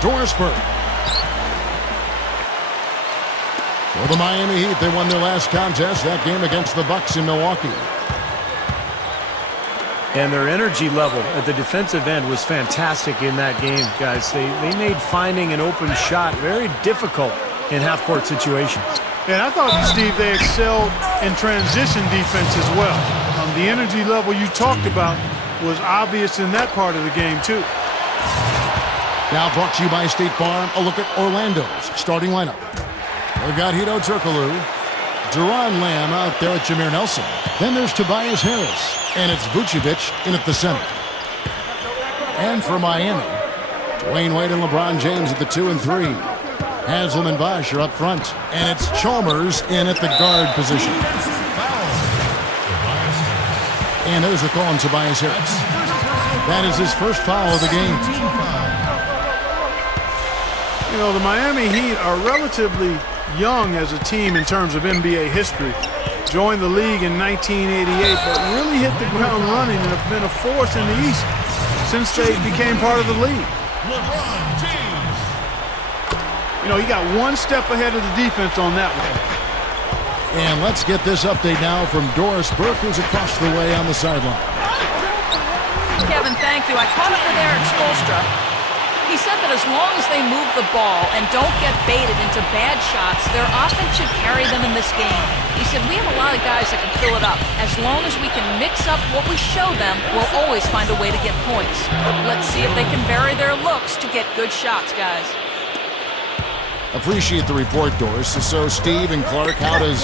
Doris Burke. For the Miami Heat, they won their last contest, that game against the Bucks in Milwaukee. And their energy level at the defensive end was fantastic in that game, guys. They made finding an open shot very difficult in half-court situations. And I thought, Steve, they excelled in transition defense as well. The energy level you talked about was obvious in that part of the game, too. Now brought to you by State Farm, a look at Orlando's starting lineup. We've got Hedo Turkoglu, Duran Lamb out there at Jameer Nelson. Then there's Tobias Harris, and it's Vucevic in at the center. And for Miami, Dwayne Wade and LeBron James at the 2 and 3. Haslam and Bosh are up front, and it's Chalmers in at the guard position. And there's a call on Tobias Harris. That is his first foul of the game. You know, the Miami Heat are relatively young as a team in terms of NBA history. Joined the league in 1988, but really hit the ground running and have been a force in the East since they became part of the league. LeBron James. You know, he got one step ahead of the defense on that one. And let's get this update now from Doris Burke, who's across the way on the sideline. Kevin, thank you. I caught up with Eric Spoelstra. He said that as long as they move the ball and don't get baited into bad shots, their offense should carry them in this game. He said, we have a lot of guys that can fill it up. As long as we can mix up what we show them, we'll always find a way to get points. Let's see if they can vary their looks to get good shots, guys. Appreciate the report, Doris. So, Steve and Clark, how does,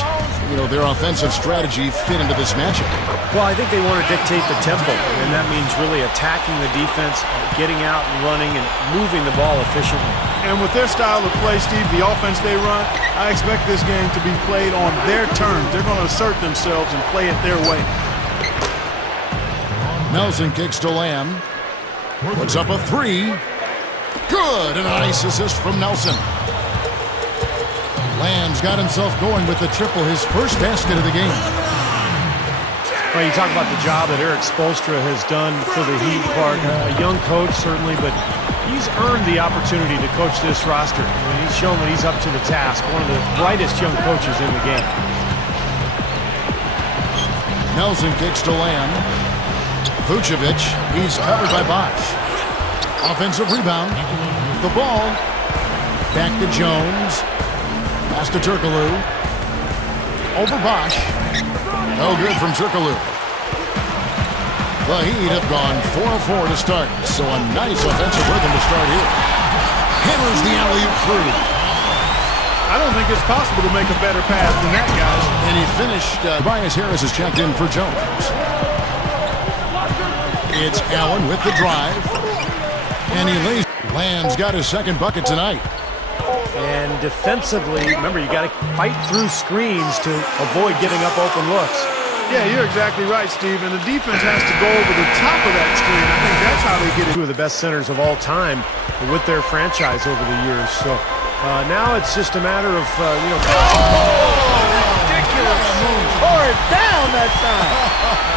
their offensive strategy fit into this matchup? Well, I think they want to dictate the tempo, and that means really attacking the defense, getting out and running, and moving the ball efficiently. And with their style of play, Steve, the offense they run, I expect this game to be played on their terms. They're going to assert themselves and play it their way. Nelson kicks to Lamb. Puts up a 3. Good, and a nice assist from Nelson. Lamb's got himself going with the triple, his first basket of the game. Well, you talk about the job that Eric Spoelstra has done for the Heat, Clark. A young coach, certainly, but he's earned the opportunity to coach this roster. I mean, he's shown that he's up to the task, one of the brightest young coaches in the game. Nelson kicks to Lamb. Vucevic, he's covered by Bosh. Offensive rebound. The ball. Back to Jones. Pass to Turkoglu. Over Bosh. No good from Turkoglu. The Heat have gone 4-4 to start, so a nice offensive rhythm to start here. Hammers the alley-oop through. I don't think it's possible to make a better pass than that, guys. And he finished. Tobias Harris is checked in for Jones. It's Allen with the drive. And he lays. Lamb's got his second bucket tonight. And defensively, remember, you got to fight through screens to avoid giving up open looks. Yeah, you're exactly right, Steve. And the defense has to go over the top of that screen. I think that's how they get it. Two of the best centers of all time with their franchise over the years. So now it's just a matter of, Ridiculous. Tore it down that time.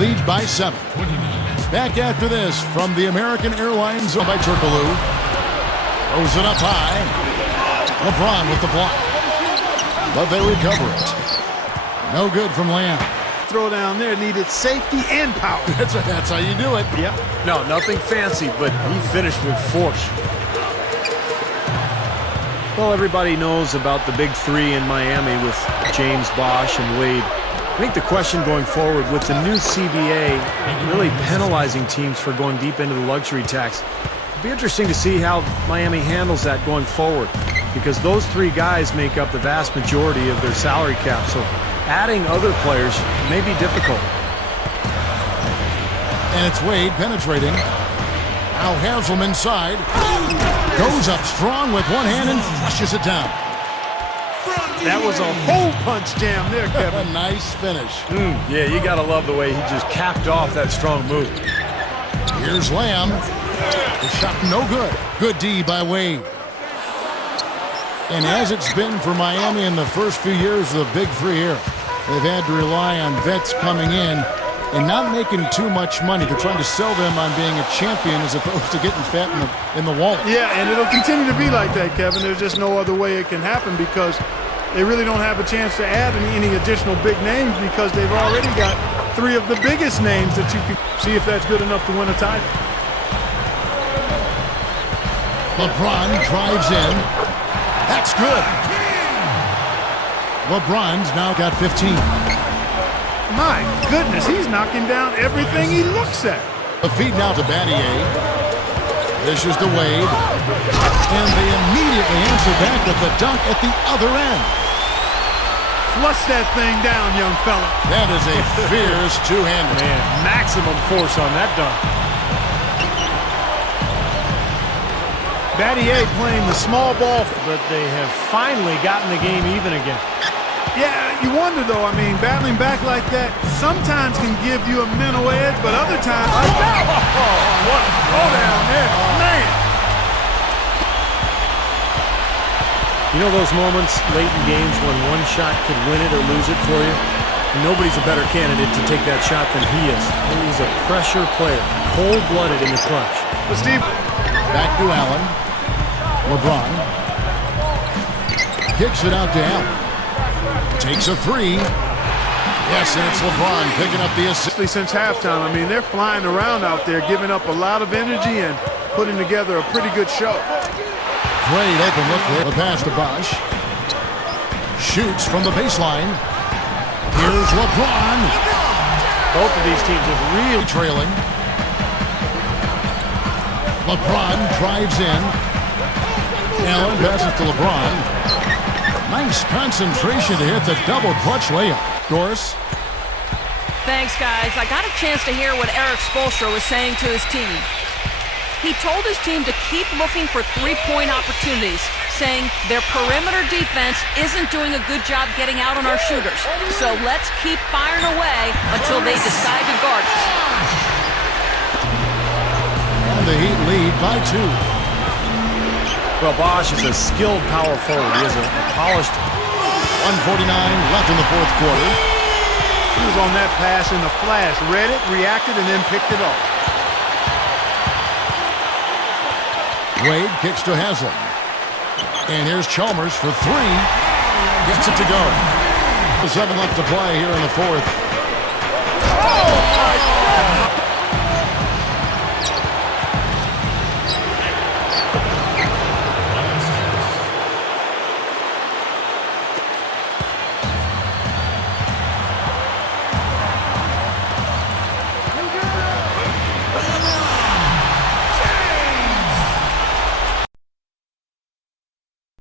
lead by 7. Back after this from the American Airlines by Turkaloo. Throws it up high. LeBron with the block. But they recover it. No good from Lamb. Throw down there needed safety and power. That's how you do it. Yep. No, nothing fancy, but he finished with force. Well, everybody knows about the big three in Miami with James, Bosh, and Wade. I think the question going forward with the new CBA really penalizing teams for going deep into the luxury tax, it'll be interesting to see how Miami handles that going forward, because those three guys make up the vast majority of their salary cap. So adding other players may be difficult. And it's Wade penetrating. Now Haslam inside. Goes up strong with one hand and flushes it down. That was a hole punch jam there, Kevin. A nice finish. Yeah, you got to love the way he just capped off that strong move. Here's Lamb. The shot no good. Good D by Wade. And as it's been for Miami in the first few years of the Big Three here, they've had to rely on vets coming in and not making too much money. They're trying to sell them on being a champion as opposed to getting fat in the wallet. Yeah, and it'll continue to be like that, Kevin. There's just no other way it can happen because they really don't have a chance to add any additional big names because they've already got three of the biggest names that you can see if that's good enough to win a title. LeBron drives in. That's good. LeBron's now got 15. My goodness, he's knocking down everything he looks at. The feed now to Battier. This is to Wade. And they immediately answer back with the dunk at the other end. Flush that thing down, young fella. That is a fierce two-hander. Man, maximum force on that dunk. Battier playing the small ball. But they have finally gotten the game even again. Yeah, you wonder though, I mean, battling back like that sometimes can give you a mental edge, but other times, what a throwdown there, man. You know those moments late in games when one shot could win it or lose it for you? And nobody's a better candidate to take that shot than he is. He's a pressure player, cold-blooded in the clutch. But Steve, back to Allen. LeBron kicks it out to Allen. Takes a three. Yes, and it's LeBron picking up the assist. Since halftime, I mean, they're flying around out there, giving up a lot of energy and putting together a pretty good show. Great open look there. The pass to Bosh. Shoots from the baseline. Here's LeBron. Both of these teams have really trailing. LeBron drives in. Allen passes to LeBron. Nice concentration to hit the double clutch layup. Doris. Thanks, guys. I got a chance to hear what Erik Spoelstra was saying to his team. He told his team to keep looking for three-point opportunities, saying their perimeter defense isn't doing a good job getting out on our shooters. So let's keep firing away until they decide to guard us. And the Heat lead by 2. Well, Bosh is a skilled power forward. He has a polished. 1:49 left in the fourth quarter. He was on that pass in the flash, read it, reacted, and then picked it up. Wade kicks to Haslam. And here's Chalmers for three. Gets it to go. 7 left to play here in the fourth. Oh, my God!